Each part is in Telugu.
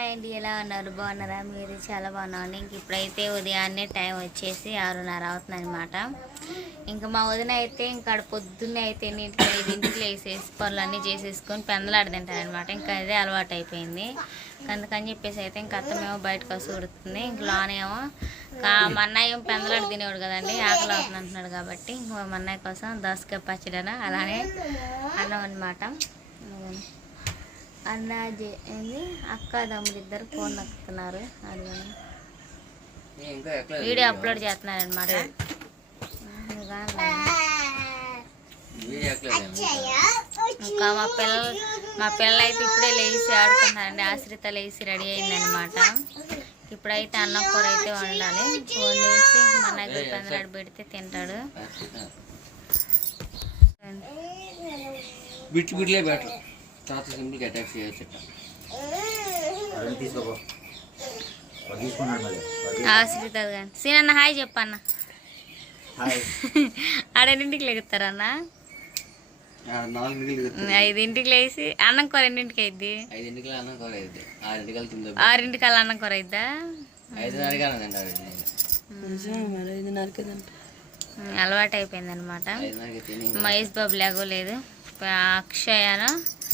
హాయ్ అండి ఎలా ఉన్నారు? బాగున్నారా? మీరు చాలా బాగున్నామండి ఇంక ఇప్పుడైతే ఉదయాన్నే టైం వచ్చేసి ఆరున్నర అవుతుంది అనమాట ఇంకా మా వదిన అయితే ఇంకా పొద్దున్నే అయితే నీటికి ఐదింటికి వేసేసి పనులన్నీ చేసేసుకొని పెందలాడి తింటారనమాట ఇంకా అదే అలవాటు అయిపోయింది అందుకని చెప్పేసి అయితే ఇంకా అత్తమేమో బయటకు వస్తూ ఉడుతుంది. ఇంక లోనేమో కా- మా అన్నయ్య ఏమో పెందలాడి తినేవాడు కదండి ఆకలి అవుతుంది అంటున్నాడు కాబట్టి ఇంక మా అన్నయ్య కోసం దోసకాయ పచ్చడన అలానే అన్నం అనమాట అన్న ఏంది? అక్క తమ్ముడు ఇద్దరు ఫోన్ నక్కుతున్నారు. వీడియో అప్లోడ్ చేస్తున్నారు అనమాట ఇంకా మా పిల్లలు మా పిల్లలు అయితే ఇప్పుడే లేచి ఆడుతున్నారండి ఆశ్రిత లేచి రెడీ అయిందనమాట ఇప్పుడైతే అన్నం కూర అయితే వండాలి. వండేసి మన దగ్గర పెందలాడి పెడితే తింటాడు. బిట్లు బిట్లే బెటర్. తర్వాత సింపుల్గా అటాక్ చేయొచ్చు. తీసుకోపో. కానీ సీనన్న హాయ్ చెప్పన్న. హాయ్. ఆడెన్నింటికి లెగుతారన్న ఐదింటికి లేచి అన్నం కూర ఎన్నింటికి అయింది ఐదింటికి అన్నం కూర అయితే ఆరింటికి తిందో. ఆరింటికి అలా అన్నం కూర అయిద్దా? ఐదున్నరకి అలవాటు అయిపోయింది అనమాట మహేష్ బాబు లేగలేదు అక్షయను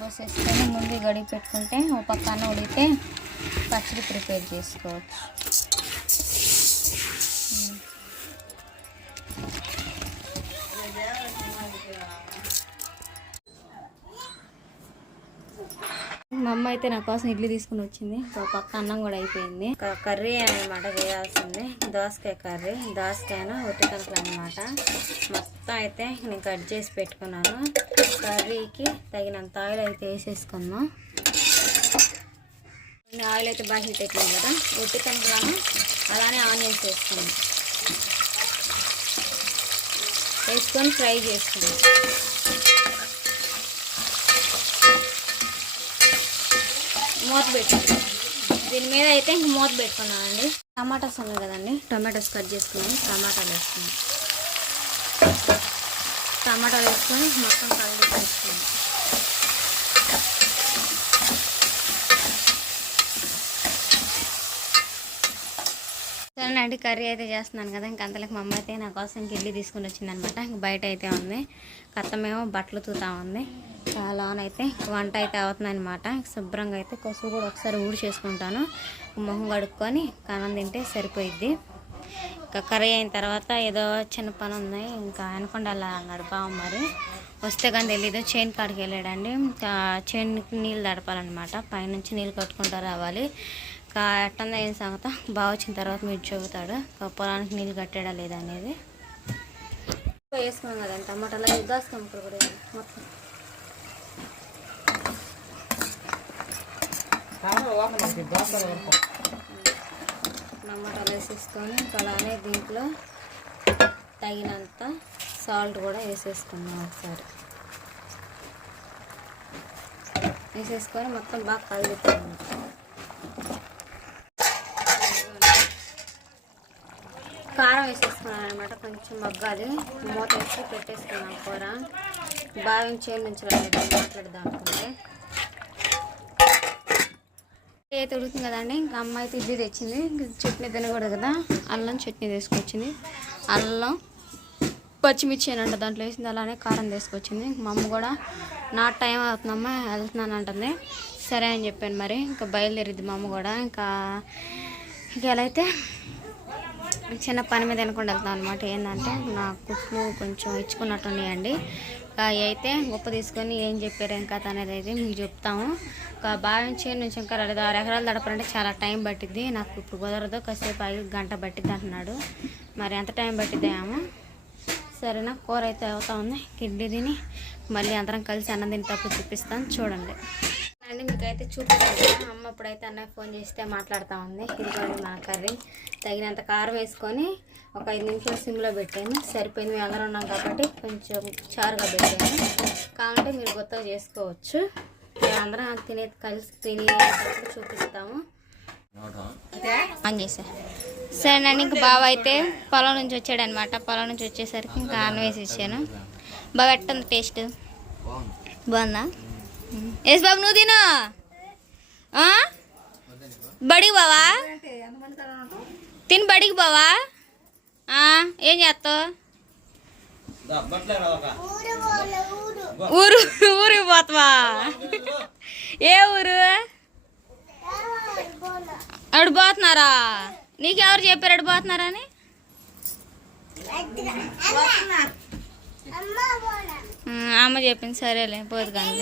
పోసేసుకొని ముందు గడిగి పెట్టుకుంటే ఒక పక్కన ఉడితే పచ్చడి ప్రిపేర్ చేసుకోవచ్చు. మా అమ్మ అయితే నా కోసం ఇడ్లీ తీసుకుని వచ్చింది. ఒక పక్క అన్నం కూడా అయిపోయింది. ఒక కర్రీ అనమాట వేయాల్సింది దోసకాయ కర్రీ దోసకాయను ఉట్టికలకలు అనమాట మొత్తం అయితే నేను కట్ చేసి పెట్టుకున్నాను. కర్రీకి తగినంత ఆయిల్ అయితే వేసేసుకున్నాం ఆయిల్ అయితే బాగా హీట్ అయిపోయింది కదా. ఉట్టి కనుకలను అలానే ఆన్ వేసుకున్నాం వేసుకొని ఫ్రై చేసుకున్నాం మూత పెట్టుకున్నాం దీని మీద అయితే ఇంక మూత పెట్టుకున్నానండి. టమాటాస్ ఉన్నాయి కదండి. టమాటాస్ కట్ చేసుకున్నాం టమాటాలు వేసుకున్నాం టమాటాలు వేసుకొని మొత్తం కలిపి వేసుకున్నాం సరేనండి కర్రీ అయితే చేస్తున్నాను కదా ఇంక అంతలోకి మా అమ్మ అయితే నా కోసం ఇంక ఇడ్లీ తీసుకుని వచ్చిందనమాట. ఇంక బయట అయితే ఉంది. కత్తమేమో బట్టలు తూతా ఉంది. అయితే వంట అయితే అవుతుందన్నమాట. శుభ్రంగా అయితే కొసువు కూడా ఒకసారి ఊడి చేసుకుంటాను. మొహం కడుక్కొని కన్నం తింటే సరిపోయిద్ది. ఇంకా కర్రీ అయిన తర్వాత ఏదో చిన్న పని ఉంది. ఇంకా అనకుండా అన్నాడు బావ మరి. వస్తే కానీ తెలీదు. చైన్ కాడికి వెళ్ళాడండి. ఇంకా చైన్కి నీళ్ళు తడపాలన్నమాట. పైనుంచి నీళ్ళు కట్టుకుంటూ రావాలి. ఇంకా ఎట్టందా అయిన సంగత బాగా వచ్చిన తర్వాత మీరు చెబుతాడు. పొలానికి నీళ్ళు కట్టాడా లేదా అనేది. వేసుకున్నాం కదండి టమాటాలో. దాసుకున్నాం ఇప్పుడు కూడా మొత్తం. టమాటాలు వేసేసుకొని అలానే దీంట్లో తగినంత సాల్ట్ కూడా వేసేసుకున్నాం ఒకసారి. వేసేసుకొని మొత్తం బాగా కలుగుతాము కారం వేసేసుకున్నాను అనమాట కొంచెం మగ్గాలి. మూత వేసి పెట్టేసుకున్నాం కూర. బాగా చేను నుంచి మాట్లాడదాం. అనుకుంటే ఏ ఉడుకుతుంది కదండి? ఇంకా అమ్మ అయితే ఇడ్లీ తెచ్చింది. ఇంక చట్నీ తినకూడదు కదా? అల్లం చట్నీ తీసుకొచ్చింది. అల్లం పచ్చిమిర్చి అంట దాంట్లో వేసింది. అలానే కారం తీసుకొచ్చింది. మా అమ్మ కూడా నా టైం అవుతుందమ్మా వెళ్తున్నాను అంటుంది సరే అని చెప్పాను మరి. ఇంకా బయలుదేరిద్ది మా అమ్మ కూడా. ఇంకా ఇక ఎలా అయితే చిన్న పని మీద వెనకుండా వెళ్తాం అనమాట ఏంటంటే నా కుట్లు కొంచెం ఇచ్చుకున్నట్టు ఉన్నాయండి. అవి అయితే గొప్ప తీసుకొని ఏం చెప్పారు ఏం కథ అనేది అయితే మీకు చెప్తాము. ఒక భావం నుంచి ఇంకా రెండు ఆరు ఎకరాలు దడపాలంటే చాలా టైం పట్టిద్ది. నాకు ఇప్పుడు కుదరదు కాసేపు ఐదు గంట పట్టిద్ది అంటున్నాడు. మరి ఎంత టైం పట్టిద్ది ఏమో. సరేనా కూర అయితే అవుతా ఉంది. కిడ్నీ తిని మళ్ళీ అందరం కలిసి అన్నం తినేటప్పుడు చూపిస్తాను. చూడండి. మీకైతే చూపిస్తాను. అమ్మ ఇప్పుడైతే అన్నయ్య ఫోన్ చేస్తే మాట్లాడుతూ ఉంది. ఇదిగోండి మన కర్రీ. తగినంత కారం వేసుకొని ఒక ఐదు నిమిషాలు సిమ్లో పెట్టాను. సరిపోయింది. మేము అందరం ఉన్నాం కాబట్టి కొంచెం చారుగా పెట్టాను. కావాలంటే మీరు కొత్తగా చేసుకోవచ్చు. మేమందరం తినే కలిసి తినేటప్పుడు చూపిస్తాము. ఆన్ చేసా. సరేనండి ఇంక బావ అయితే పొలం నుంచి వచ్చాడు అనమాట పొలం నుంచి వచ్చేసరికి ఇంకా అన్నం వేసి ఇచ్చాను. బాగా ఎట్టుంది టేస్ట్? బాగుందా? ఎస్ బాబు నువ్వు తిను? బడికి బావా తిని బడికి బావా ఏం చేస్తావు? ఊరు ఊరికి పోతావా? ఏ ఊరు? అడు పోతున్నారా? నీకెవరు చెప్పారు అడు పోతున్నారని ఉమ్, అమ్మ చెప్పింది సరేలే పోదు కానీ